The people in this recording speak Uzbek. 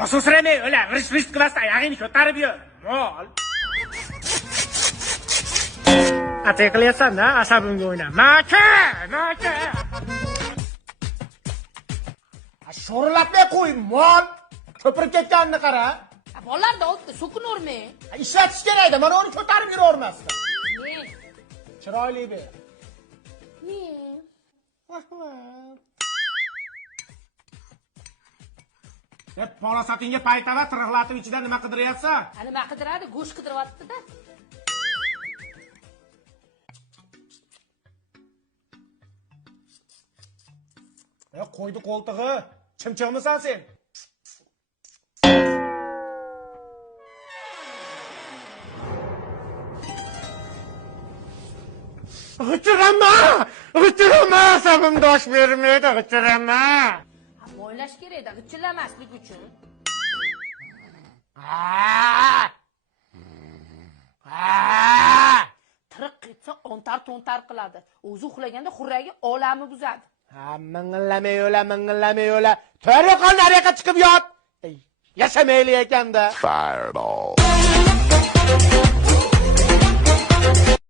Nososramay, o'la, g'ish-g'ish qilasdan ayog'ingni ko'tarib yur. Mol. Atay qilyapsan-da, asabimga o'ynab. Maka! Sho'rlatmay qo'y, mol. Ko'pirib ketganini qara. Bolalarda oldi, so'kinavermang. Ishlatish kerak-da, mana uni ko'tarib yuravermasdan. Men. Chiroyli ber. Men. Deb palosatingga paytava tiriqlatib ichidan nima qidiryapsan? Nima qidiradi? Go'sht qidiryapti-da. Qo'ydi qo'ltig'i. Chimchiqmisan sen? G'ichirama, asabim dosh bermaydi, g'ichirama. Moylash kerak-da, g'ichillamaslik uchun. Tiriq ketsa ontar-tontar qiladi. O'zi uxlaganda xurragi olami buzadi. Mingillamay yo'la. To'g'ri qol nariga chiqib yot. Yashamayli ekanda. Fireball.